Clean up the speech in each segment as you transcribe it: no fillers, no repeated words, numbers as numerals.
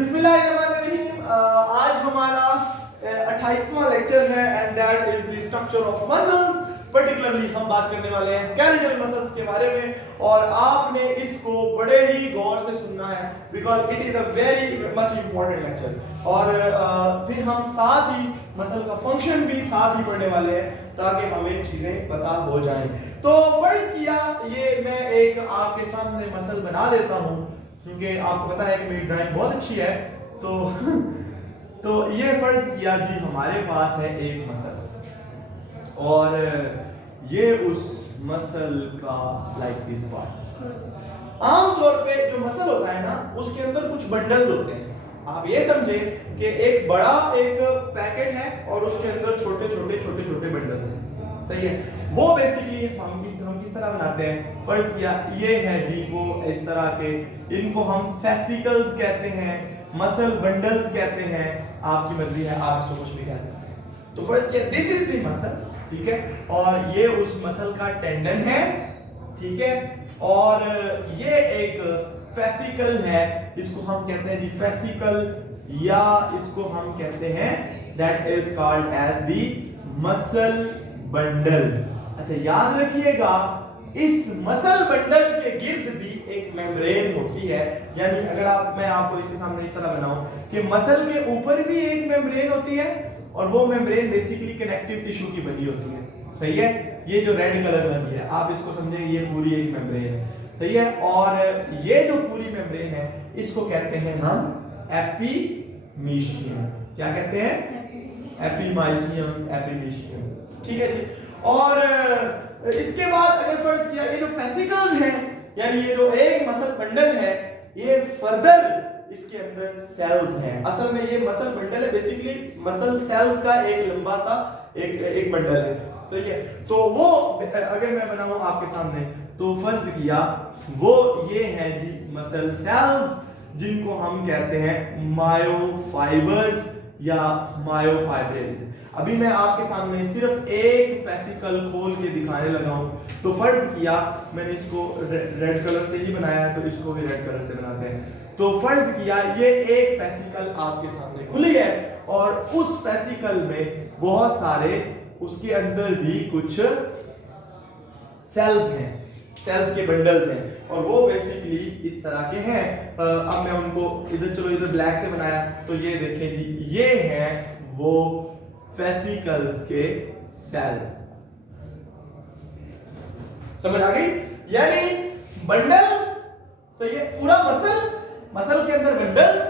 बिस्मिल्लाहिर्रहमानिर्रहीम। आज हमारा 28वां लेक्चर है and that is the structure of muscles. Particularly हम बात करने वाले हैं स्केलेटल मसल्स के बारे में और आपने इसको बड़े ही गौर से सुनना है because it is a very much important lecture. और फिर हम साथ ही मसल का फंक्शन भी साथ ही पढ़ने वाले हैं ताकि हमें चीजें पता हो जाएं। तो फर्ज किया ये मैं एक आपके सामने मसल बना देता हूं क्योंकि आपको पता है कि मेरी ड्राइंग बहुत अच्छी है। तो ये फर्ज किया जी हमारे पास है एक मसल और ये उस मसल का लाइक दिस पार्ट। आमतौर पे जो मसल होता है ना उसके अंदर कुछ बंडल्स होते हैं। आप ये समझे कि एक बड़ा एक पैकेट है और उसके अंदर छोटे छोटे बंडल्स हैं। सही है। वो बेसिकली हम किस तरह बनाते हैं, फर्ज किया ये है जी वो इस तरह के, इनको हम फेसिकल्स कहते हैं, मसल बंडल्स कहते हैं। आपकी मर्जी है, आप इसको कुछ भी कह सकते हैं। तो फर्ज किया दिस इज द मसल, ठीक है, और ये उस मसल का टेंडन है, ठीक है, और ये एक फेसिकल है, इसको हम कहते हैं जी फेसिकल या इसको हम कहते हैं that is called as the muscle bundle. अच्छा याद रखिएगा इस मसल बंडल के गिर्द भी एक मेम्ब्रेन होती है। यानी अगर मैं आपको इसके सामने इस तरह बनाऊं कि मसल के ऊपर भी एक मेम्ब्रेन होती है और वो मेम्ब्रेन बेसिकली कनेक्टिव टिश्यू की बनी होती है। सही है। ये जो रेड कलर वाली है आप इसको समझे ये पूरी एक मेम्ब्रेन है। सही है। और ये जो पूरी मेम्ब्रेन है इसको कहते हैं हम एपिमीशियम। क्या कहते हैं? एपिमाइसियम, एपिमीशियम, ठीक है जी। और इसके बाद अगर फर्ज किया ये जो फेसिकल्स हैं यानी ये जो एक मसल बंडल है ये फर्दर इसके अंदर सेल्स हैं। असल में ये मसल बंडल है बेसिकली मसल सेल्स का एक लंबा सा एक बंडल है। सही है। तो वो अगर मैं बनाऊं आपके सामने तो फर्ज किया वो ये है जी मसल सेल्स जिनको हम कहते हैं मायोफाइबर्स या मायोफाइब्रिल्स। अभी मैं आपके सामने सिर्फ एक फेसिकल खोल के दिखाने लगा हूं। तो फर्ज किया मैंने इसको रेड कलर से ही बनाया है तो इसको भी रेड कलर से बनाते हैं। तो फर्ज किया ये एक फेसिकल आपके सामने खुली है और उस फेसिकल में बहुत सारे उसके अंदर भी कुछ सेल्स हैं, सेल्स के बंडल्स हैं और वो बेसिकली इस तरह के हैं। अब मैं उनको इधर ब्लैक से बनाया तो ये देखें जी ये हैं वो फेसिकल्स के सेल्स। समझ आ गई? यानी बंडल, सही है, पूरा मसल के अंदर बंडल्स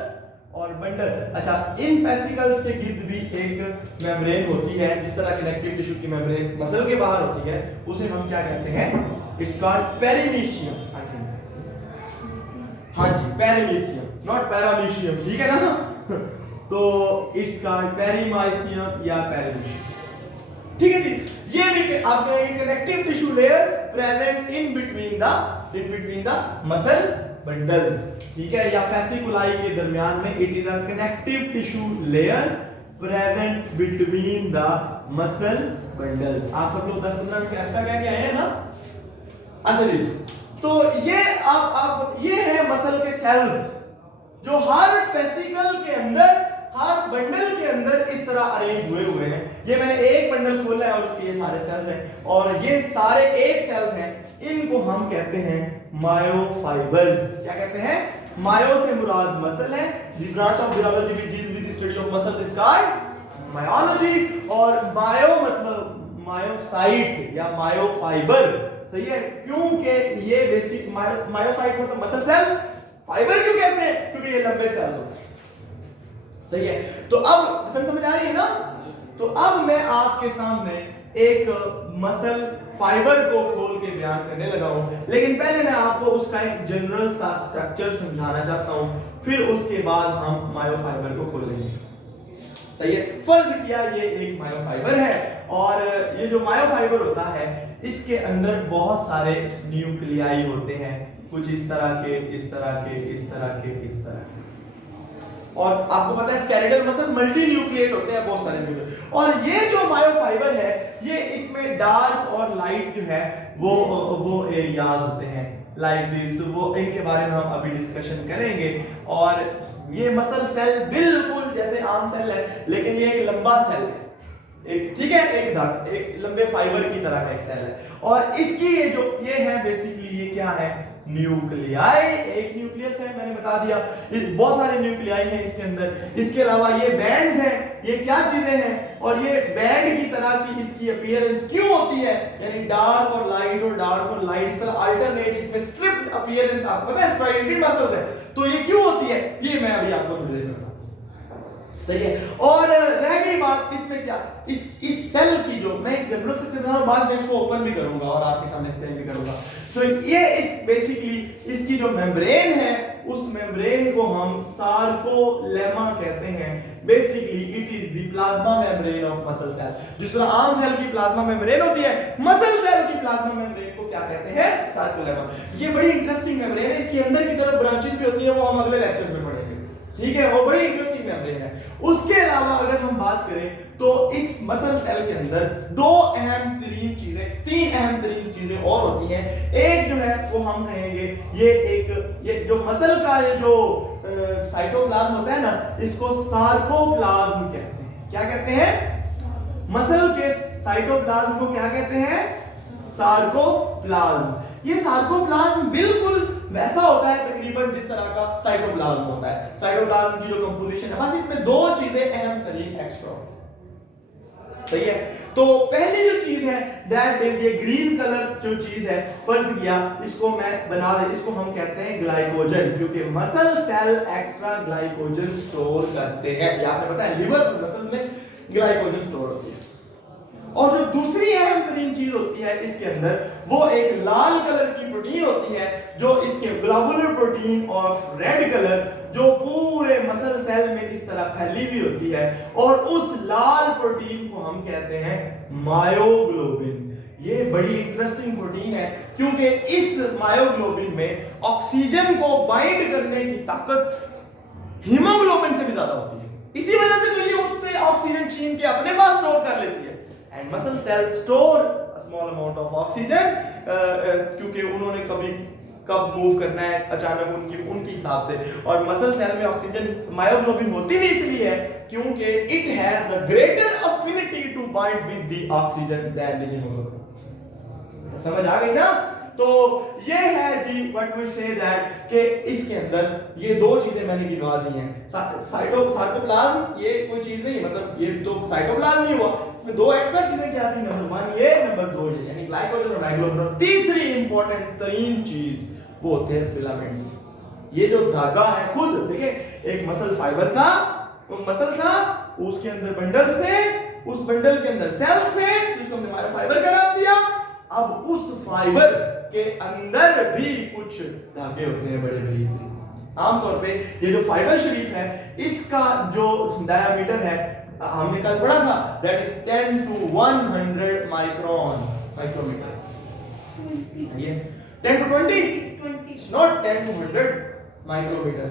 और बंडल। अच्छा इन फेसिकल्स के गिर्द भी एक मेम्ब्रेन होती है जिस तरह कनेक्टिव टिश्यू की मेम्ब्रेन मसल के बाहर होती है उसे हम क्या कहते हैं? It's called perimysium I think. हाँ जी पेरिमीशियम, नॉट पैरामीशियम, ठीक है ना? तो इट्स कॉल्ड पेरिमाइसियम या पेरिमीशियम, ठीक है जी। ये भी आपका connective tissue layer present in between the muscle bundles, ठीक है, या फेसिकुलाई के दरमियान में it is a connective tissue layer present between the muscle bundles. आप सब लोग 10-15 मिनट एक्स्ट्रा क्या क्या है ना? अच्छा जी। तो ये आप ये है मसल के सेल्स जो हर फेसिकल के अंदर, हर बंडल के अंदर इस तरह अरेंज हुए हैं। ये मैंने एक बंडल खोला है और उसके ये सारे सेल्स हैं और ये सारे एक सेल हैं। इनको हम कहते हैं मायोफाइबर्स। क्या कहते हैं? मायो से मुराद मसल है। The branch of biology which deals with the study of muscle is called myology. और मायो मतलब मायोसाइट या मायोफाइबर। सही है। क्योंकि ये बेसिक मायोसाइट मतलब मसल सेल, फाइबर क्यों कहते हैं? क्योंकि ये लंबे सेल्स होते हैं। सही है। तो अब समझ आ रही है ना? तो अब मैं आपके सामने एक मसल फाइबर को खोल के बयान करने लगा हूं, लेकिन पहले मैं आपको उसका एक जनरल सा स्ट्रक्चर समझाना चाहता हूं, फिर उसके बाद हम मायोफाइबर को खोलेंगे। सही है। फर्ज किया ये एक मायोफाइबर है और ये जो मायोफाइबर होता है इसके अंदर बहुत सारे न्यूक्लियाई होते हैं, कुछ इस तरह के, इस तरह के, इस तरह के, इस तरह के। और आपको पता है स्केलेटल मसल मल्टी न्यूक्लिएट होते हैं, बहुत सारे न्यूक्लिएट। और ये जो मायोफाइबर है ये इसमें डार्क और लाइट जो है वो एरियाज होते हैं। लाइक दिस, वो इनके बारे में हम अभी डिस्कशन करेंगे। और ये मसल सेल बिल्कुल जैसे आम सेल है, लेकिन ये एक लंबा सेल है, एक ठीक है, एक लंबे फाइबर की तरह का एक सेल है। और इसकी ये है बेसिकली, ये क्या है, न्यूक्लियाई, एक न्यूक्लियस है, मैंने बता दिया। बहुत सारे न्यूक्लियाई हैं इसके अंदर। इसके अलावा ये बैंड्स हैं, ये क्या चीजें हैं, और ये बैंड की तरह की इसकी अपीयरेंस क्यों होती है, यानी डार्क और लाइट इस तरह अल्टरनेट, इसमें स्ट्रिप्ड अपीयरेंस, आपको पता है स्ट्राइएटेड मसल्स है, तो ये क्यों होती है, ये मैं अभी आपको थोड़ी देर में बताऊंगा। सही है। और रह गई बात इसमें क्या, इस सेल की जो मैं जनरल स्ट्रक्चर बता रहा हूं, बाद में इसको ओपन भी करूंगा और आपके सामने एक्सप्लेन भी करूंगा। तो ये इस बेसिकली इसकी जो मेम्ब्रेन है, उस मेम्ब्रेन को हम सार्कोलेमा कहते हैं। Basically it is the plasma membrane of muscle cell. जिस तरह आम सेल की प्लाज्मा मेम्ब्रेन होती है, मसल सेल की प्लाज्मा मेम्ब्रेन को क्या कहते हैं, सार्कोलेमा। ये बड़ी इंटरेस्टिंग मेम्ब्रेन है, इसके अंदर की तरफ ब्रांचेस भी होती है, वो हम अगले लेक्चर में पढ़ेंगे, ठीक है, वो बड़ी इंटरेस्टिंग मेम्ब्रेन है। उसके अलावा अगर हम बात करें तो इस मसल सेल के अंदर तीन अहम तरीन चीजें और होती हैं। एक जो है वो हम कहेंगे, ये जो मसल का ये जो साइटोप्लाज्म होता है ना, इसको सार्कोप्लाज्म कहते हैं। क्या कहते हैं, मसल के साइटोप्लाज्म को क्या कहते हैं, सार्कोप्लाज्म। ये सार्कोप्लाज्म बिल्कुल वैसा होता है तकरीबन जिस तरह का साइटोप्लाज्म होता है। साइटोप्लाज्म की जो कंपोजिशन है, बस इसमें दो चीजें अहम तरीन एक्स्ट्रा होती है। सही है। तो पहली जो चीज है दैट इज ये ग्रीन कलर जो चीज है, फर्ज किया इसको मैं बना दे, इसको हम कहते हैं ग्लाइकोजन, क्योंकि muscle cell extra glycogen store करते हैं। ये आपने पता है, लिवर मसल में ग्लाइकोजन स्टोर होती है। और जो दूसरी अहम तरीन चीज होती है इसके अंदर, वो एक लाल कलर की प्रोटीन होती है, जो इसके globular protein of red colour, जो पूरे मसल सेल में इस तरह फैली हुई होती है। और उस लाल प्रोटीन को हम कहते हैं मायोग्लोबिन। ये बड़ी इंटरेस्टिंग प्रोटीन है, क्योंकि इस मायोग्लोबिन में ऑक्सीजन को बाइंड करने की ताकत हीमोग्लोबिन से भी ज्यादा होती है। इसी वजह से तो ये उससे ऑक्सीजन छीन के अपने पास स्टोर कर लेती है। And muscle cell store small amount of oxygen, क्योंकि उन्होंने कब मूव करना है अचानक उनके हिसाब से। और मसल सेल में ऑक्सीजन मायोग्लोबिन होती भी इसलिए है क्योंकि it has the greater affinity to bind with the oxygen than the haemoglobin. समझ आ गई ना। तो ये है जी व्हाट वी से दैट कि इसके अंदर ये दो चीजें मैंने गिनवा दी हैं। साइटोप्लाज्म ये कोई चीज नहीं, मतलब ये तो साइटोप्लाज्म नहीं हुआ, इसमें दो एक्स्ट्रा चीजें क्या थी, नंबर 1 ये, नंबर 2 ये, यानी ग्लाइकोजन और मायोग्लोबिन। और तीसरी इंपॉर्टेंट तरीन चीज वो होते हैं फिलामेंट्स। ये जो धागा है, खुद देखिए एक मसल फाइबर था, वो मसल था, उसके अंदर बंडल्स थे, उस बंडल के अंदर सेल्स थे, जिसको हमने मायोफाइबर का नाम दिया। अब उस फाइबर के अंदर भी कुछ धागे होते हैं बड़े बड़े। आमतौर पे ये जो फाइबर शरीफ है, इसका जो डायामीटर है, हमने कल पढ़ा था, दैट इज 10 to 100 माइक्रोमीटर। ये 10 to 20, it's not 10 to 100 micrometer.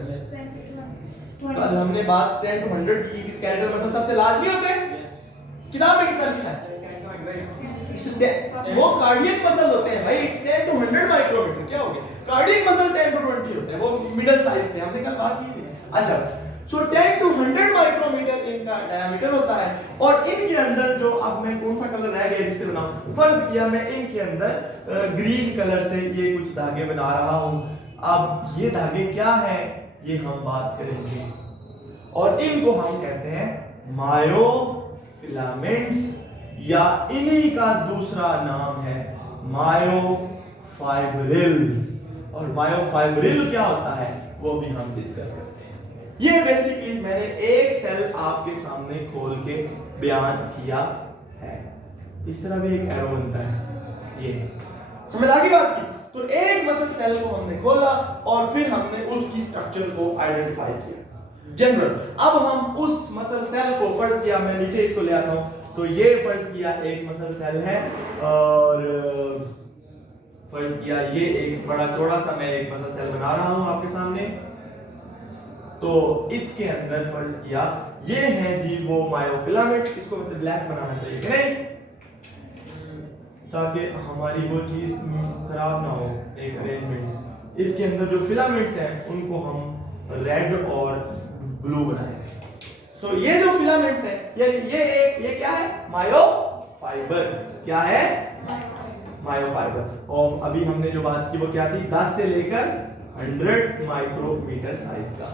कल हमने बात 10 to 100 की, स्केलेटल मसल सबसे लार्ज नहीं होते, किताब में कितना लिखा है, वो कार्डियक मसल होते हैं भाई, इट्स 10 to 100 माइक्रोमीटर। क्या हो गया, कार्डियक मसल 10 to 20 होते हैं, वो मिडिल साइज के, हमने कल बात की थी। अच्छा, सो 10 to 100 माइक्रोमीटर इनका डायमीटर होता है। और इनके अंदर जो, अब मैं कौन सा कलर रह गया जिससे बनाऊं, फर्ज किया मैं इनके अंदर ग्रीन कलर से ये कुछ धागे बना रहा हूं। अब ये धागे क्या है, ये हम बात करेंगे, और इनको हम कहते हैं मायोफिलामेंट्स, या इन्हीं का दूसरा नाम है मायोफाइब्रिल्स। और मायोफाइब्रिल क्या होता है वो भी हम डिस्कस करते हैं। ये बेसिकली मैंने एक सेल आपके सामने खोल के बयान किया है। इस तरह भी एक एरो बनता है, ये समझ आ गई बात की। तो एक मसल सेल को हमने खोला और फिर हमने उसकी स्ट्रक्चर को आइडेंटिफाई किया जनरल। अब हम उस मसल सेल को, फर्ज किया मैं नीचे इसको ले आता हूं, तो ये फर्ज किया एक मसल सेल है, और फर्ज किया ये एक बड़ा चौड़ा सा मैं एक मसल सेल बना रहा हूं आपके सामने। तो इसके अंदर फर्ज किया ये है जी वो मायोफिलामेंट्स। इसको वैसे ब्लैक बनाना चाहिए कि नहीं, ताकि हमारी वो चीज खराब ना हो, एक अरेंजमेंट। इसके अंदर जो फिलामेंट्स हैं उनको हम रेड और ब्लू बनाएंगे। सो ये जो फिलामेंट्स हैं, ये क्या है? मायोफाइबर। क्या है? मायोफाइबर। और अभी हमने जो बात की वो क्या थी? 10 से लेकर 100 माइक्रोमीटर साइज का।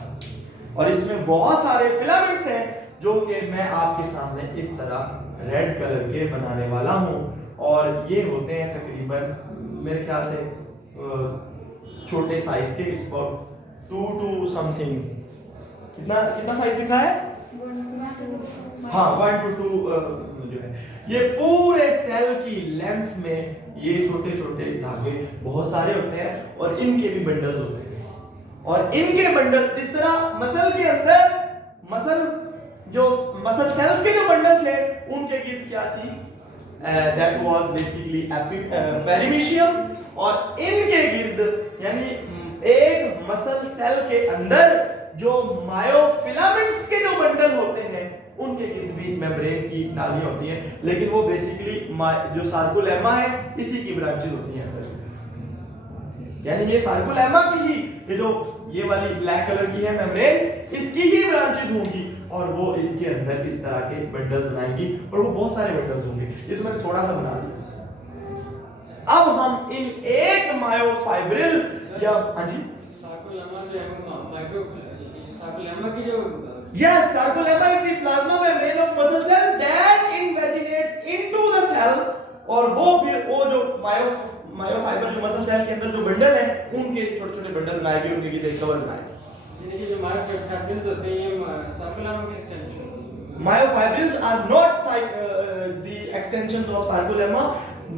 और इसमें बहुत सारे फिलामेंट्स हैं जो कि मैं आपके सामने इस तरह रेड कलर के बनाने वाला हूं। और ये होते हैं तकरीबन मेरे ख्याल से छोटे साइज के, इट्स अबाउट 2 to समथिंग। कितना साइज दिखा है? हाँ, 1 to 2 जो है। ये पूरे सेल की लेंथ में ये छोटे छोटे धागे बहुत सारे होते हैं और इनके भी बंडल्स होते हैं। और इनके बंडल, जिस तरह मसल के अंदर मसल सेल्स के जो बंडल थे उनके गिर्द क्या थी? That was basically perimysium. और इनके गिर्द यानी एक मसल सेल के अंदर जो मायोफिलामेंट्स के जो बंडल होते हैं उनके गिर्द भी मेम्ब्रेन की नालियां होती हैं, लेकिन वो बेसिकली जो सार्कोलेमा है इसी की ब्रांचेस होती हैं। यानी ये सार्कोलेमा की ही, ये वाली ब्लैक कलर की है मेम्ब्रेन, इसकी ही ब्रांचेस होंगी और वो इसके अंदर इस तरह के बंडल्स बनाएंगी और वो बहुत सारे बंडल्स होंगे। ये तो मैंने थोड़ा सा बना दिया। अब हम इन एक मायोफाइब्रिल या हाँ जी सार्कोलेमा जो है सार्कोलेमा की जो Yes, sarcolemma is the plasma membrane of muscle cell that invaginates into the cell। और वो फिर वो जो मायोफाइबर जो मसल सेल के अंदर जो बंडल है उनके छोटे छोटे बंडल बनाएगी, उनके लिए कवर बनाएगी। यानी कि जो मायोफाइब्रिल्स होते हैं ये सार्कोलेमा के extension. Myofibrils are not the extensions of sarcolemma.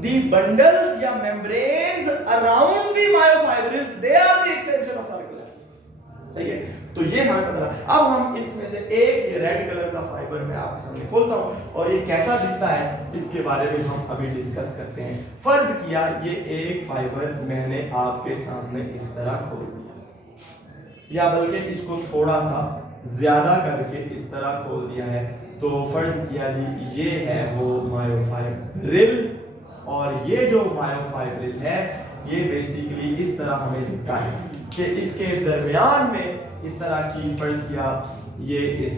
The bundles या membranes around the myofibrils, they are the extension of sarcolemma। सही है? तो ये हमें पता लगा। अब हम इसमें से एक रेड कलर का फाइबर मैं आपके सामने खोलता हूं और ये कैसा दिखता है इसके बारे में हम अभी डिस्कस करते हैं। फर्ज किया ये एक फाइबर मैंने आपके सामने इस तरह खोल दिया, या बल्कि इसको थोड़ा सा ज्यादा करके इस तरह खोल दिया है। तो फर्ज किया जी ये है वो मायोफाइब्रिल, और ये जो मायोफाइब्रिल है ये बेसिकली इस तरह हमें दिखता है कि इसके दरमियान में इस तरह की, फर्ज किया ये इस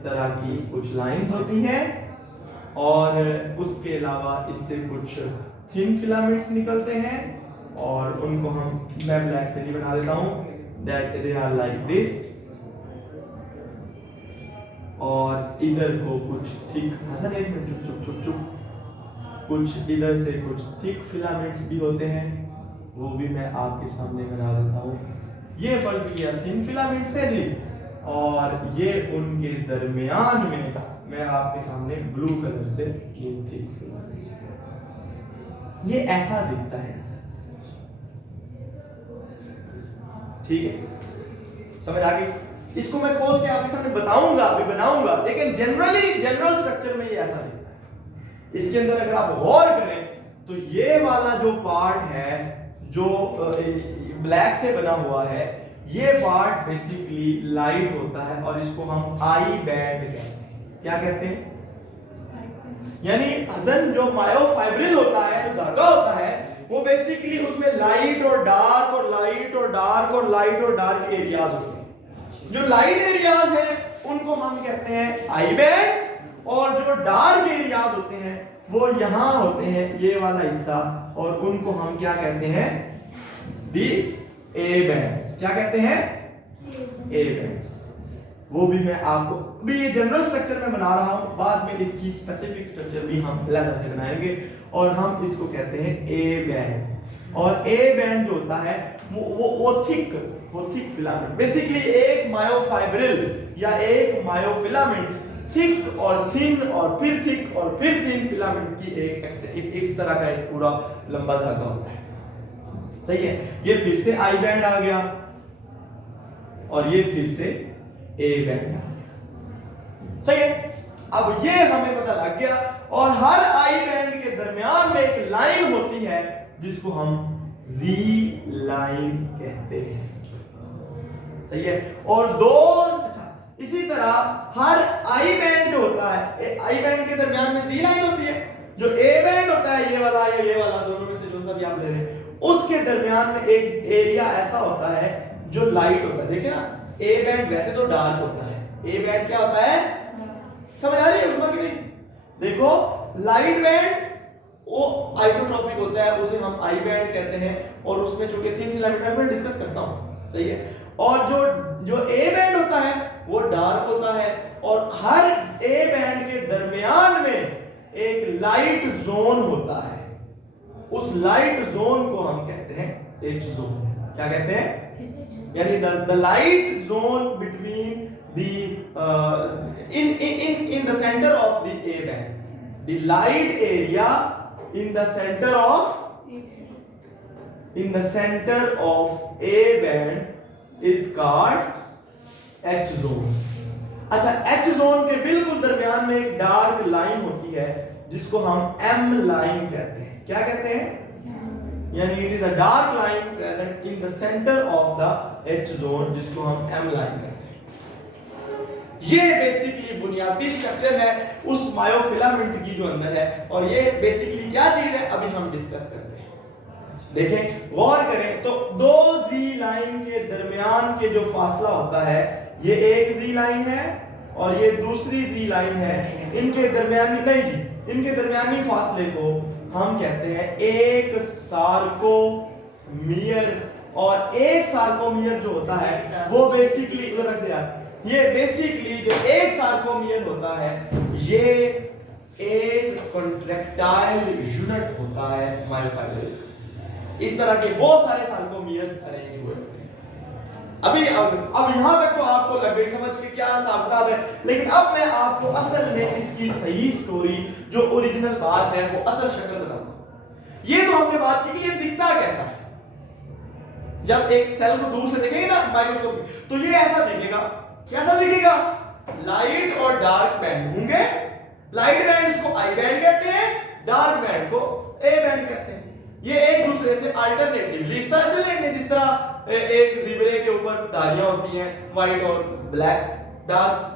तरह की कुछ लाइंस होती हैं और उसके अलावा इससे कुछ थिन फिलामेंट्स निकलते हैं और उनको मैं ब्लैक से ही बना देता हूं, that they are like this. और इधर को कुछ थिक, हसन एक मिनट चुप चुप, कुछ इधर से कुछ थिक फिलामेंट्स भी होते हैं, वो भी मैं आपके सामने बना देता हूं। ये फर्ज किया थिन फिलामेंट्स है जी, और ये उनके दरमियान में मैं आपके सामने ब्लू कलर से ये थिक फिलामेंट्स, ये ऐसा दिखता है ऐसा। ठीक है, समझ आ गई? इसको मैं खोल के आपके सामने बताऊंगा, अभी बनाऊंगा, लेकिन जनरल स्ट्रक्चर में ये ऐसा दिखता है। इसके अंदर अगर आप गौर करें तो ये वाला जो पार्ट है जो ब्लैक से बना हुआ है, ये पार्ट बेसिकली लाइट होता है और इसको हम आई बैंड कहते हैं। क्या कहते हैं? यानी हसन जो मायोफाइब्रिल होता है, जो धागा होता है, वो बेसिकली उसमें लाइट और डार्क और लाइट और डार्क और लाइट और डार्क एरियाज होते हैं। जो लाइट एरियाज हैं उनको हम कहते हैं आई बैंड्स, और जो डार्क एरियाज होते हैं वो यहां होते हैं, ये वाला हिस्सा, और उनको हम क्या कहते हैं? दी ए बैंड्स। क्या कहते हैं? ए बैंड्स। वो भी मैं आपको अभी ये जनरल स्ट्रक्चर में बना रहा हूं, बाद में इसकी स्पेसिफिक स्ट्रक्चर भी हम अलग से बनाएंगे, और हम इसको कहते हैं ए बैंड। और ए बैंड जो होता है वो थिक फिलामेंट, बेसिकली एक मायोफाइब्रिल या एक मायोफिलामेंट थिक और थिन और फिर थिक और फिर थिन फिलामेंट की एक इस तरह का एक पूरा लंबा धागा होता है। सही है? ये फिर से आई बैंड आ गया और ये फिर से ए बैंड आ गया। सही है? अब ये हमें पता लग गया, और हर आई बैंड के दरमियान में एक लाइन होती है जिसको हम जी लाइन कहते हैं। सही है? और इसी तरह हर आई बैंड जो होता है, आई बैंड के दरमियान में जी लाइन होती है, जो ए बैंड होता है ये वाला या ये वाला, दोनों में से जो सा भी आप ले रहे हैं, उसके दरमियान में एक एरिया ऐसा होता है जो लाइट होता है। देखिए ना, ए बैंड वैसे तो डार्क होता है, ए बैंड क्या होता है, समझ आ रही है उसमें कि नहीं? देखो लाइट बैंड वो आइसोट्रोपिक होता है, उसे हम आई बैंड कहते हैं, और उसमें चूंकि थिन फिलामेंट में डिस्कस करता हूं, सही है। और जो ए बैंड होता है वो डार्क होता है, और हर ए बैंड के दरमियान में एक लाइट जोन होता है, उस लाइट जोन को हम कहते हैं एच जोन। क्या कहते हैं? यानी the light zone between the in the center of the A band, the light area in the center of A band is called H zone। अच्छा, H zone के बिल्कुल दरमियान में एक डार्क लाइन होती है जिसको हम M लाइन कहते हैं। क्या कहते हैं? यानी it is a dark line present in the centre of the H zone, जिसको हम M लाइन कहते हैं। ये बेसिकली बुनियादी स्ट्रक्चर है उस मायोफिलामेंट की जो अंदर है, और ये बेसिकली क्या चीज है अभी हम डिस्कस करते हैं। देखें, गौर करें तो दो जी लाइन के दरमियान के जो फासला होता है, ये एक जी लाइन है और ये दूसरी जी लाइन है, इनके दरमियानी नहीं जी, इनके दरमियानी फासले को हम कहते हैं एक सार्कोमियर। और एक सार्कोमियर जो होता है वो बेसिकली इधर रख दिया, ये बेसिकली जो एक सार्कोमियर होता है ये एक कॉन्ट्रैक्टाइल यूनिट होता है मायोफाइबर। इस तरह के बहुत सारे सार्कोमियर्स अरेंज हुए होते हैं। अब यहां तक तो आपको लग गई समझ के क्या हिसाब किताब है, लेकिन अब मैं आपको असल में इसकी सही स्टोरी जो ओरिजिनल बात है वो असल शक्ल बताऊंगा। ये तो हमने बात की कि ये दिखता कैसा है। जब एक सेल को दूर से देखेंगे ना माइक्रोस्कोप, तो ये ऐसा दिखेगा। कैसा दिखेगा? लाइट और डार्क बैंड होंगे। लाइट बैंड को आई बैंड कहते हैं, डार्क बैंड को ए बैंड कहते हैं। ये एक दूसरे से अल्टरनेटिवली इस तरह चलेंगे जिस तरह एक ज़ीब्रे के ऊपर धारियां होती हैं, व्हाइट और ब्लैक, डार्क।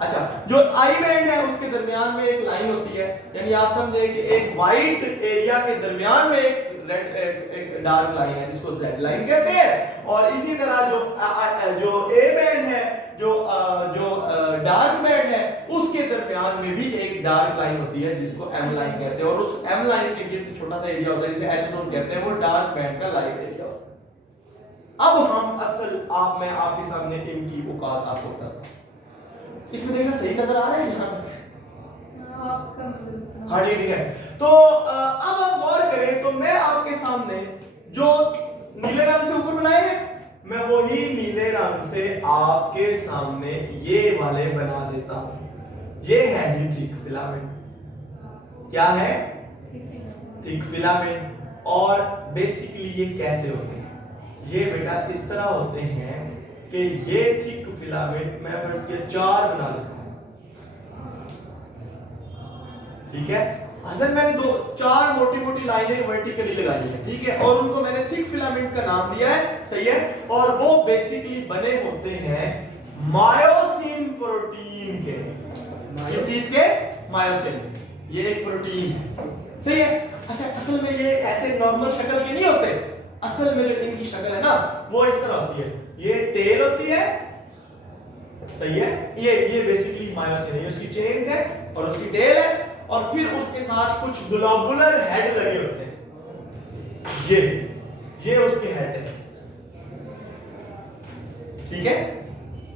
अच्छा, जो आई बैंड है उसके दरमियान में एक लाइन होती है, यानी आप समझे कि एक व्हाइट एरिया के दरमियान में एक डार्क लाइन है जिसको जेड लाइन कहते हैं। और इसी तरह जो ए बैंड है, जो डार्क बैंड है, उसके दरमियान में भी एक डार्क लाइन होती है जिसको एम लाइन कहते हैं। और उस एम लाइन के गिर्द छोटा सा एरिया होता है जिसे एच जोन कहते हैं, वो डार्क बैंड का लाइट एरिया होता है। अब हम मैं आपके सामने इनकी औकात आपको बताता हूं। इसमें देखना सही नजर आ रहा है यहाँ? हाँ ठीक है। तो अब आप गौर करें तो मैं आपके सामने जो नीले रंग से ऊपर बनाए हैं, मैं वही नीले रंग से आपके सामने ये वाले बना देता हूं। ये है जी थिक फिलामेंट। क्या है? Thick filament. और बेसिकली ये कैसे होते हैं? ये बेटा इस तरह होते हैं कि ये थिक फिलामेंट मैं फर्ज किया 4 बना देता हूं, ठीक है। असल मैंने 4 मोटी मोटी लाइनें वर्टिकली लगाई है, ठीक है, और उनको मैंने थिक फिलामेंट का नाम दिया है, सही है। और वो बेसिकली बने होते हैं मायोसिन प्रोटीन के। किस चीज के? मायोसिन। ये एक प्रोटीन है, सही है। अच्छा, असल में ये ऐसे नॉर्मल शक्ल के नहीं होते। असल में जो इनकी शक्ल है ना वो इस तरह होती है। ये टेल होती है, सही है। ये बेसिकली मायोसिन है, उसकी चेन्स है और उसकी टेल है, और फिर उसके साथ कुछ ग्लोबुलर हेड लगे होते हैं। ये उसके हेड है, ठीक है।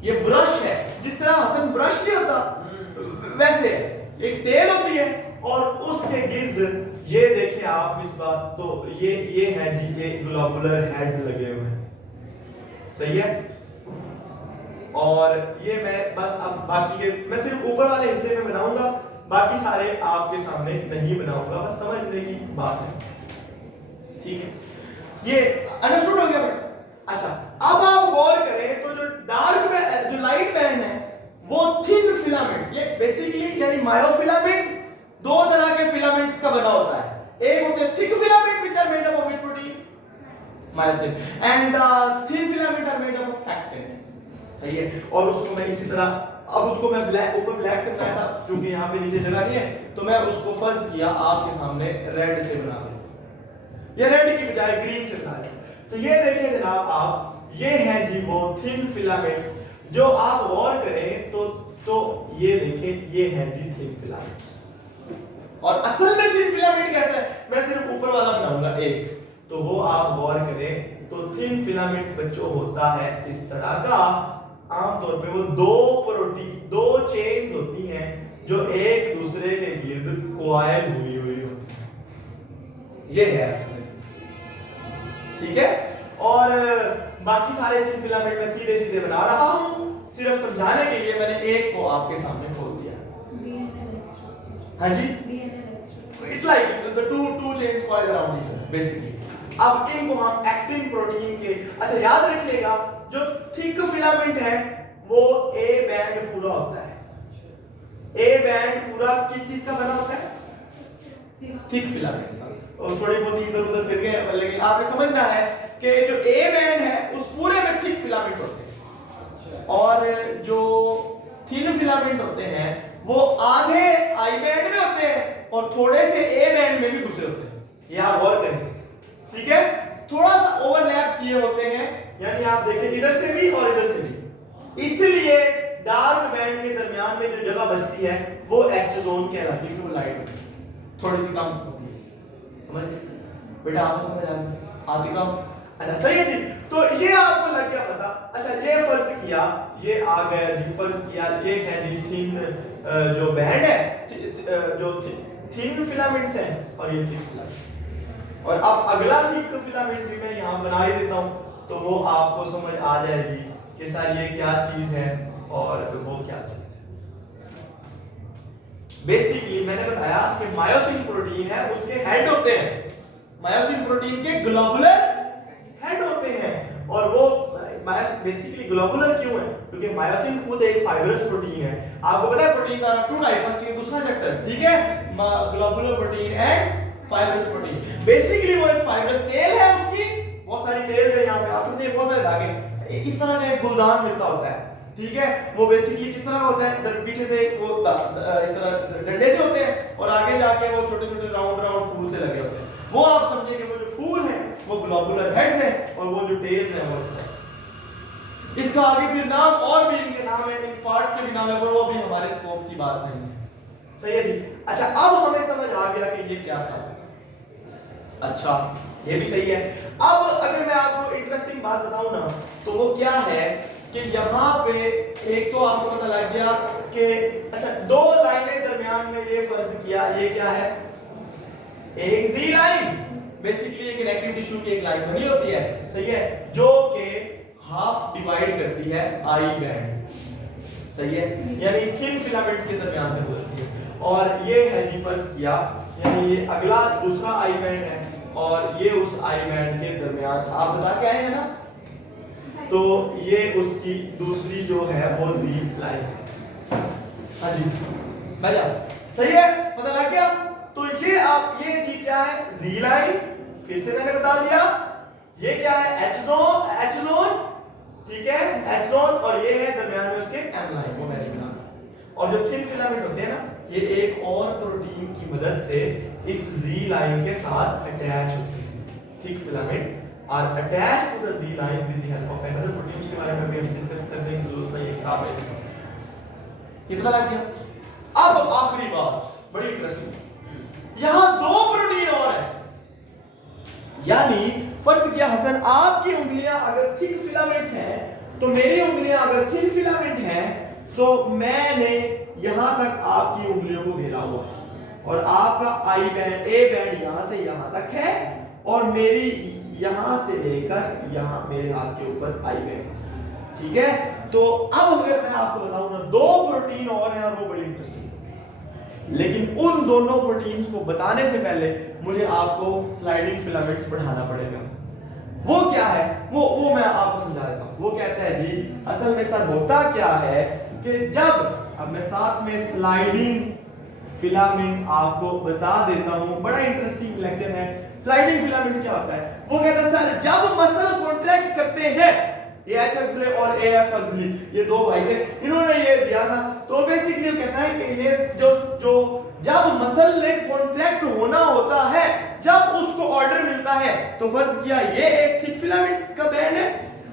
ये ब्रश है, जिस तरह हसन ब्रश नहीं होता वैसे एक टेल होती है, और उसके गिर्द ये देखें आप इस बात, तो ये है जी, ये ग्लोबुलर हेड्स लगे हुए हैं, सही है। और ये मैं बस अब बाकी के मैं सिर्फ ऊपर वाले हिस्से में बनाऊंगा, बाकी सारे आपके सामने नहीं बनाऊंगा, बस समझने की बात है, ठीक है। ये अंडरस्टूड हो गया बेटा? अच्छा, अब आप गौर करें तो जो डार्क में जो लाइट बैंड है वो थिन फिलामेंट, ये बेसिकली यानी मायोफिलामेंट 2 तरह के फिलामेंट्स का बना होता है। एक होते हैं thick filament which are made up of which protein? Myosin. And thin filament are made up of actin, सही है। और उसको मैं इसी तरह अब उसको मैं ब्लैक ऊपर ब्लैक से बनाया था क्योंकि यहाँ पे नीचे जगह नहीं है, तो मैं उसको फर्ज किया आपके सामने रेड से बना देता, या रेड की बजाय ग्रीन से बना दिया। तो ये देखिए जनाब आप, ये है जी वो थिन फिलामेंट्स, जो आप गौर करें तो ये देखें, ये है जी थिन फिलामेंट्स। और असल में थिन फिलामेंट कैसा है, मैं सिर्फ ऊपर वाला बनाऊंगा एक, तो वो आप गौर करें तो थिन फिलामेंट बच्चों होता है इस तरह का। आमतौर पे वो दो चेन्स होती हैं जो एक दूसरे के गिर्द कोयल हुई होती, ये है असल में, ठीक है। और बाकी सारे थिन फिलामेंट मैं सीधे सीधे बना रहा हूं, सिर्फ समझाने के लिए मैंने एक को आपके सामने खोल दिया। हाँ जी, it's like the two chains coiled around each other basically. अब इनको हम एक्टिन प्रोटीन के, अच्छा याद रखिएगा जो थिक फिलामेंट है वो ए बैंड पूरा होता है। ए बैंड पूरा किस चीज का बना होता है? थिक फिलामेंट का। और थोड़ी बहुत इधर उधर फिर गए, लेकिन आपने समझना है कि जो ए बैंड है उस पूरे में थिक फिलामेंट होते हैं, और जो थिन फिलामेंट होते हैं वो आधे आई बैंड में होते हैं और थोड़े से ए बैंड में भी घुसे होते हैं। ये आप गौर करें, ठीक है, थोड़ा सा ओवरलैप किए होते हैं, यानी आप देखें इधर से भी और इधर से भी, इसलिए डार्क बैंड के दरमियान में जो जगह बचती है वो एच जोन कहलाती है, वो लाइट होती है, थोड़ी सी कम होती है। समझ बेटा, आपको समझ आ गई? आती कम? अच्छा सही है जी। तो ये आपको लग गया पता। अच्छा ये फर्ज किया, ये आ गया जी, फर्ज किया ये है जी थिन जो बैंड है, जो थिन फिलामेंट्स हैं, और ये थिन फिलामेंट। और अब अगला थिक फिलामेंट भी मैं यहाँ बना ही देता हूँ, तो वो आपको समझ आ जाएगी कि सर ये क्या चीज है और वो क्या चीज है। बेसिकली मैंने बताया कि मायोसिन प्रोटीन है, उसके हेड होते हैं, मायोसिन प्रोटीन के ग्लोबुलर हेड होते हैं। और वो बेसिकली ग्लोबुलर क्यों है? क्योंकि मायोसिन खुद एक फाइब्रस प्रोटीन है। आपको पता है प्रोटीन का टू टाइप, फर्स्ट ये दूसरा चैप्टर, ठीक है, globular protein and fibrous protein. Basically वो एक फाइब्रस टेल है, उसकी बहुत सारी टेल्स है, यहाँ पे आप समझिए बहुत सारे धागे इस तरह का एक गुलदान मिलता होता है, ठीक है। वो बेसिकली किस तरह होता है, पीछे से वो इस तरह डंडे से होते हैं और आगे जाके वो छोटे छोटे राउंड राउंड फूल से लगे होते हैं। वो आप समझिए कि वो जो फूल है वो ग्लोबुलर हेड्स है और वो जो टेल्स है वो इसका आगे फिर नाम और भी इनके नाम है, इन पार्ट्स के भी नाम है, वो भी हमारे स्कोप की बात नहीं है। सही है जी। अच्छा अब हमें समझ आ गया कि ये क्या सा, अच्छा ये भी सही है। अब अगर मैं आपको इंटरेस्टिंग बात बताऊं ना, तो वो क्या है कि यहाँ पे एक तो आपको पता लग गया कि अच्छा दो लाइनें दरमियान में ये फर्ज किया, ये क्या है, एक जी लाइन, बेसिकली एक कनेक्टिव टिश्यू की एक लाइन बनी होती है, सही है, जो कि हाफ डिवाइड करती है आई बैंड, सही है, यानी थिन फिलामेंट के दरमियान से गुजरती है। और ये है जी फर्ज किया, यानी ये अगला दूसरा आई बैंड है और ये उस आई बैंड के दरमियान आप बता के आए हैं ना, तो ये उसकी दूसरी जो है वो जी लाइन है। हाँ जी भैया सही है, पता लग गया। तो ये आप ये जी क्या है, जी लाइन, फिर से मैंने बता दिया, ये क्या है, एच जोन, ठीक है, एच जोन, और ये है दरमियान में उसके एम लाइन, वो मैंने कहा। और जो थिन फिलामेंट होते हैं ना, ये एक और प्रोटीन की मदद से इस जी लाइन के साथ अटैच होते हैं। Thick filament are attached to the Z line with the help of another protein, के बारे में भी हम डिस्कस करने की जरूरत नहीं है, किताब में ये पता लग गया। अब आखिरी बात बड़ी इंटरेस्टिंग, यहां दो प्रोटीन और है, यानी फर्ज किया हसन आपकी उंगलियां अगर थिक फिलामेंट्स हैं तो मेरी उंगलियां अगर थिन फिलामेंट हैं, तो मैंने यहां तक आपकी उंगलियों को घेरा हुआ है और आपका आई बैंड ए बैंड यहां से यहां तक है और मेरी यहां से लेकर यहां मेरे हाथ के ऊपर आई बैंड, ठीक है। तो अब अगर मैं आपको बताऊं ना, दो प्रोटीन और हैं और वो बड़ी इंटरेस्टिंग, लेकिन उन दोनों प्रोटीन्स को बताने से पहले मुझे आपको स्लाइडिंग फिलामेंट्स बढ़ाना पड़ेगा। वो क्या है, वो मैं आपको समझा देता हूं। वो कहता है जी असल में सर होता क्या है कि जब, अब मैं साथ में स्लाइडिंग फिलामेंट आपको बता देता हूं, बड़ा इंटरेस्टिंग लेक्चर है। स्लाइडिंग फिलामेंट क्या होता है, वो कहता है सर जब मसल कॉन्ट्रैक्ट करते हैं ए एच हक्सले और ए एफ हक्सली, ये दो भाई थे, इन्होंने ये दिया था। तो बेसिकली कहता है कि ये जो जब मसल ने कॉन्ट्रैक्ट होना होता है, जब उसको ऑर्डर मिलता है, तो फर्ज किया ये एक थिक फिलामेंट का बैंड है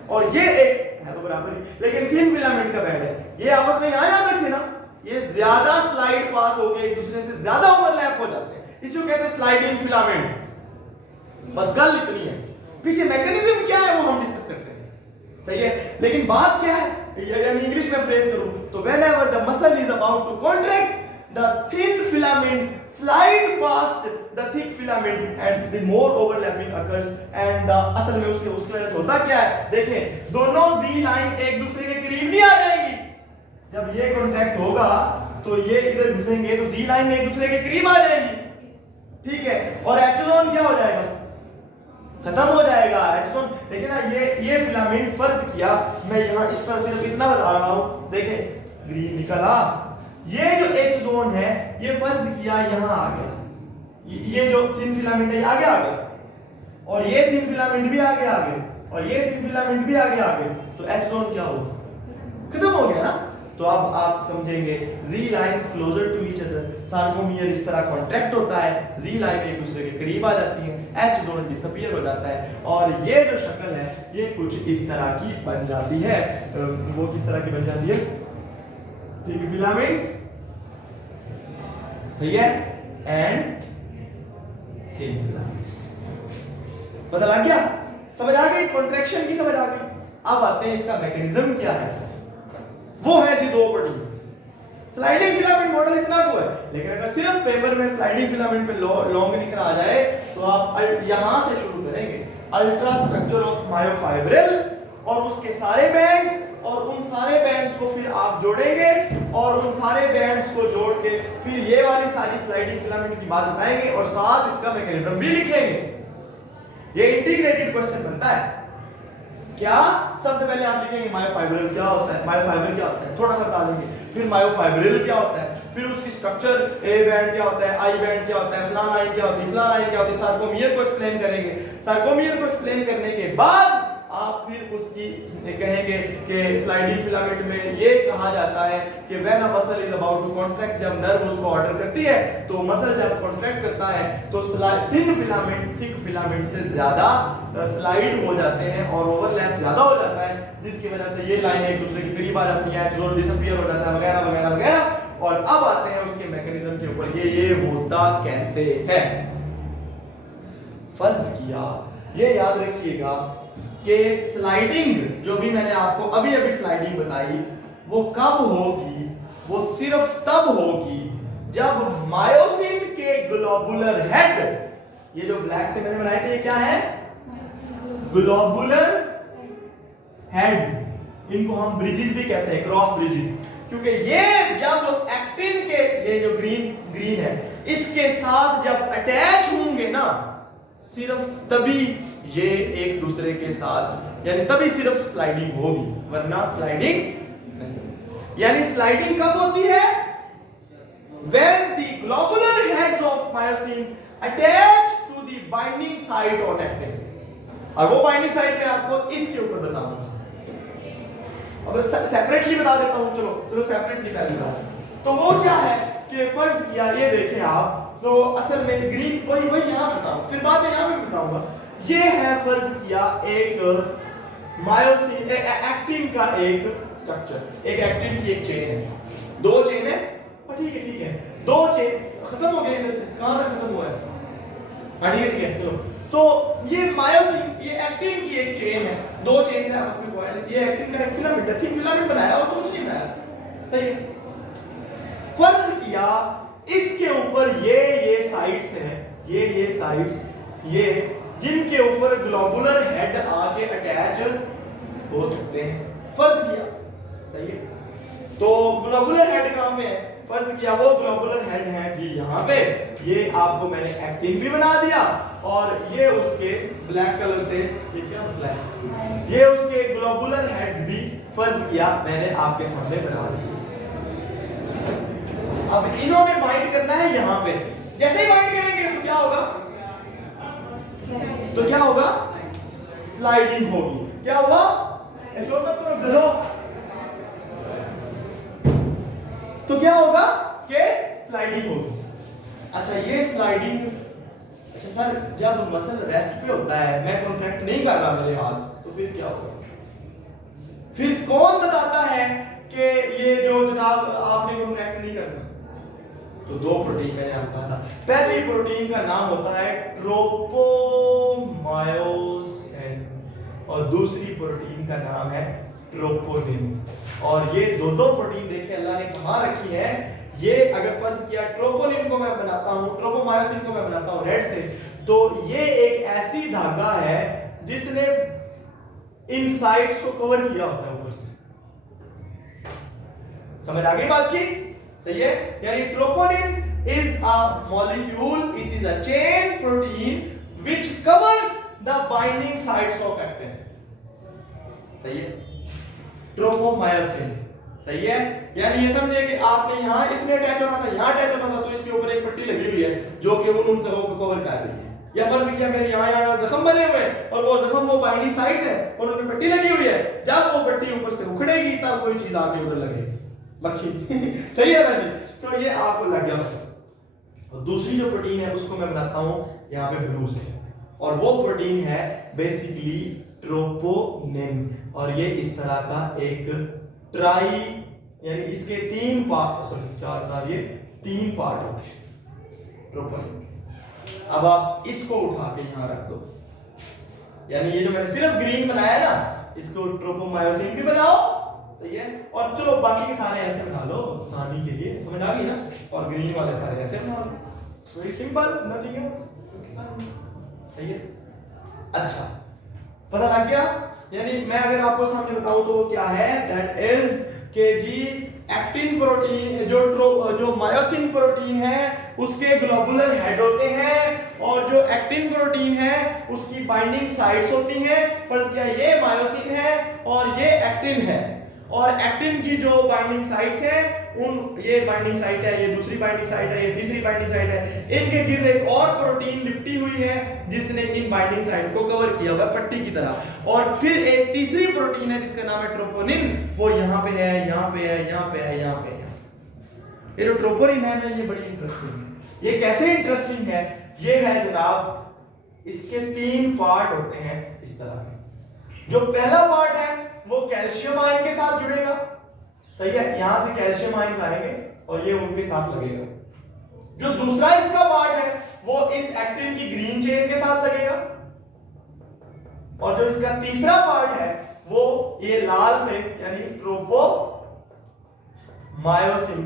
और ये एक है तो बराबर ही, लेकिन थिन फिलामेंट का बैंड है, ये आपस में यहां तक थे ना, ये ज्यादा स्लाइड पास होके एक दूसरे से ज्यादा ओवरलैप हो जाते हैं, इसको कहते हैं स्लाइडिंग फिलामेंट। बस गल इतनी है, पीछे मैकेनिज्म क्या है वो हम डिस्कस करते हैं, सही है। लेकिन बात क्या है, यानी इंग्लिश में फ्रेज करूं तो whenever the muscle is about to contract the thin filament slide past the thick filament and the more overlapping occurs and असल में उसके वजह से होता क्या है, देखें दोनों Z लाइन एक दूसरे के करीब नहीं आ जाएंगी, जब ये कॉन्टैक्ट होगा तो ये इधर घुसेंगे तो Z लाइन एक दूसरे के करीब आ जाएगी, ठीक है, और H जोन क्या हो जाएगा, खत्म हो जाएगा H जोन। देखिए ना ये फिलामेंट फर्ज किया, मैं यहाँ इस पर सिर्फ इतना बता रहा हूँ, देखें ग्रीन निकला, ये जो H जोन है ये फर्ज किया यहां आ गया, ये जो थिन फिलामेंट है आगे आ गया, और ये थिन फिलामेंट भी आगे आ गए, और ये थिन फिलामेंट भी आगे आ गए, तो H जोन क्या होगा, खत्म हो गया ना। तो अब आप समझेंगे Z lines closer to each other, sarcomere इस तरह कॉन्ट्रैक्ट होता है, Z लाइन एक दूसरे के करीब आ जाती है, H जोन डिसअपीयर हो जाता है, और ये जो शक्ल है ये कुछ इस तरह की बन जाती है। वो किस तरह की बन जाती है, थिक फिलामेंट्स, सही है, एंड थिन फिलामेंट्स, पता लग गया, समझ आ गई, कॉन्ट्रैक्शन की समझ आ गई। अब आते हैं इसका मैकेनिज्म क्या है सर, वो है जी दो प्रोटीन्स। स्लाइडिंग फिलामेंट मॉडल इतना तो है, लेकिन अगर सिर्फ पेपर में स्लाइडिंग फिलामेंट पे लॉन्ग लिखना आ जाए तो आप यहां से शुरू करेंगे, अल्ट्रा स्ट्रक्चर ऑफ मायोफाइब्रिल, और उसके सारे बैंड्स, और उन सारे बैंड्स को फिर आप जोड़ेंगे, और उन सारे बैंड्स को जोड़ के फिर ये वाली सारी स्लाइडिंग फिलामेंट की बात बताएंगे, और साथ इसका मैकेनिज्म भी लिखेंगे। ये इंटीग्रेटेड क्वेश्चन बनता है। क्या सबसे पहले आप लिखेंगे मायोफाइब्रिल क्या होता है, मायोफाइब्रिल क्या होता है थोड़ा सा बता देंगे, फिर मायोफाइब्रिल क्या होता है, फिर उसकी स्ट्रक्चर ए बैंड क्या होता है, आई बैंड क्या होता है, फलाना लाइन क्या होती है, फलाना लाइन क्या होती है, सार्कोमियर को एक्सप्लेन करेंगे। सार्कोमियर को एक्सप्लेन करने के बाद आप फिर उसकी कहेंगे कि स्लाइडिंग फिलामेंट में ये कहा जाता है कि when a muscle is about to contract, जब नर्व उसको ऑर्डर करती है तो मसल जब कॉन्ट्रैक्ट करता है तो थिन फिलामेंट थिक फिलामेंट से ज्यादा स्लाइड हो जाते हैं और ओवरलैप ज्यादा हो जाता है, जिसकी वजह से ये लाइन एक दूसरे के करीब आ जाती है, H जोन डिसअपीयर हो जाता है, वगैरह वगैरह वगैरह। और अब आते हैं उसके मैकेनिज्म के ऊपर, ये होता कैसे है। फर्ज किया, ये याद रखिएगा कि स्लाइडिंग जो भी मैंने आपको अभी अभी स्लाइडिंग बताई वो कब होगी, वो सिर्फ तब होगी जब मायोसिन के ग्लोबुलर हेड, ये जो ब्लैक से मैंने बनाए थे ये क्या है, ग्लोबुलर हेड्स, इनको हम ब्रिजेस भी कहते हैं, क्रॉस ब्रिजेस, क्योंकि ये जब एक्टिन के, ये जो ग्रीन है इसके साथ जब अटैच होंगे ना, सिर्फ तभी ये एक दूसरे के साथ, यानी तभी सिर्फ स्लाइडिंग होगी, वरना स्लाइडिंग नहीं। यानी स्लाइडिंग कब होती है, when the globular heads of myosin attach to the binding site on actin, और वो बाइंडिंग साइट में आपको इसके ऊपर बताऊंगा, अब सेपरेटली बता देता हूं, चलो सेपरेटली पहले बता। तो वो क्या है कि फर्ज किया, ये देखें आप, तो असल में ग्रीन वही यहां बताऊं, फिर बाद में यहां भी बताऊंगा। ये है फर्ज किया एक मायोसिन एक्टिन का एक स्ट्रक्चर, एक एक्टिन की एक चेन है, दो चेन है, ठीक है, दो चेन खत्म हो गए, इधर से कहां तक खत्म हुआ है, ठीक है चलो। तो ये मायोसिन, ये एक्टिन की एक चेन है, दो चेन है आपस में कॉइल, ये एक्टिन का एक फिलामेंट है, थिक फिलामेंट बनाया और कुछ नहीं बनाया, सही है। फर्ज किया इसके ऊपर ये साइट्स हैं, ये साइट्स, ये जिनके ऊपर ग्लोबुलर हेड आके अटैच हो सकते हैं, फर्ज किया, सही है। तो ग्लोबुलर हेड कहां पे है, फर्ज किया वो ग्लोबुलर हेड है जी यहाँ पे, ये आपको मैंने एक्टिन भी बना दिया, और ये उसके ब्लैक कलर से, ये क्या मसला है, ये उसके ग्लोबुलर हेड्स भी फर्ज किया मैंने आपके सामने बना दिए। अब इन्होंने बाइंड करना है यहाँ पे, जैसे ही बाइंड करेंगे तो क्या होगा, स्लाइडिंग होगी, क्या हुआ, शोर मत करो गधों। तो क्या होगा कि स्लाइडिंग होगी। अच्छा ये स्लाइडिंग, अच्छा सर जब मसल रेस्ट पे होता है, मैं कॉन्ट्रैक्ट नहीं कर रहा मेरे हाथ, तो फिर क्या होगा? फिर कौन बताता है कि ये जो जनाब आपने कॉन्ट्रैक्ट नहीं करना? तो दो प्रोटीन मैंने आपको कहा था। पहली प्रोटीन का नाम होता है ट्रोपोमायोसिन और दूसरी प्रोटीन का नाम है ट्रोपोनिन। और ये दोनों प्रोटीन देखिए अल्लाह ने कहां रखी है। ये अगर फर्ज किया ट्रोपोनिन को मैं बनाता हूं, ट्रोपोमायोसिन को मैं बनाता हूं रेड से, तो ये एक ऐसी धागा है जिसने इन साइड्स को कवर किया होता है ऊपर से। समझ आ गई बात की? सही है। यानी troponin is a molecule, it is a chain protein which covers the binding sides of actin. सही है। ट्रोपोमायोसिन, सही है। यानी ये समझिए कि आपने यहां इसमें अटैच होना था, यहां अटैच होना था, तो इसके ऊपर एक पट्टी लगी हुई है जो कि उन जगहों को कवर कर रही है। या फर्ज किया मेरे यहां जख्म बने हुए हैं और वो जख्म वो बाइंडिंग साइड्स है और उनमें पट्टी लगी हुई है। जब वो पट्टी ऊपर से उखड़ेगी तब कोई चीज आके उधर लगेगी, मक्खी। सही है भाई? तो ये आपको लग गया। और दूसरी जो प्रोटीन है उसको मैं बनाता हूं यहां पे ब्लू से, और वो प्रोटीन है बेसिकली ट्रोपोनिन। और ये इस तरह का एक ट्राई, यानी इसके तीन पार्ट, सॉरी चार ना, ये तीन पार्ट होते हैं ट्रोपोनिन। अब आप इसको उठा के यहां रख दो, यानी ये जो मैंने सिर्फ ग्रीन बनाया ना, इसको ट्रोपोमायोसिन भी बनाओ, सही है। और चलो बाकी के सारे ऐसे बना लो आसानी के लिए, समझ आ गई ना। और ग्रीन वाले सारे ऐसे बना लो, वेरी सिंपल, नथिंग एल्स, सही है। अच्छा पता लग गया। यानी मैं अगर आपको सामने बताऊं तो क्या है, दैट इज के जी एक्टिन प्रोटीन, जो मायोसिन प्रोटीन है उसके ग्लोबुलर हेड होते हैं, और जो एक्टिन प्रोटीन है उसकी बाइंडिंग साइट्स होती हैं। फर्ज किया ये मायोसिन है और ये एक्टिन है, और एक्टिन की जो बाइंडिंग साइट्स हैं उन, ये बाइंडिंग साइट है, ये दूसरी बाइंडिंग साइट है, ये तीसरी बाइंडिंग साइट है, इनके गिर्द एक और प्रोटीन लिपटी हुई है जिसने इन बाइंडिंग साइट को कवर किया हुआ है पट्टी की तरह। और फिर एक तीसरी प्रोटीन है जिसका नाम है ट्रोपोनिन, वो यहाँ पे है, यहाँ पे है, यहाँ पे है, यहाँ पे है। ये जो ट्रोपोनिन है ना, ये बड़ी इंटरेस्टिंग है। ये कैसे इंटरेस्टिंग है? ये है जनाब, इसके तीन पार्ट होते हैं इस तरह के। जो पहला पार्ट है वो कैल्शियम आयन के साथ जुड़ेगा, सही है, यहां से कैल्शियम आयन आएंगे और ये उनके साथ लगेगा। जो दूसरा इसका पार्ट है वो इस एक्टिन की ग्रीन चेन के साथ लगेगा, और जो इसका तीसरा पार्ट है वो ये लाल से यानी ट्रोपोमायोसिन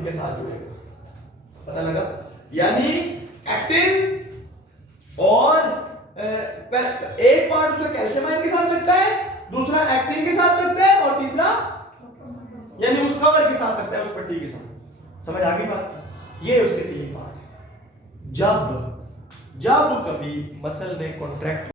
के साथ जुड़ेगा। पता लगा? यानी एक्टिन और एक पार्ट उसका कैल्शियम आयन के साथ लगता है, दूसरा एक्टिन के साथ लगता है, और तीसरा यानी उस कवर के साथ लगता है, उस पट्टी के साथ। समझ आ गई बात? ये उसके तीन पार्ट है। जब कभी मसल ने कॉन्ट्रैक्ट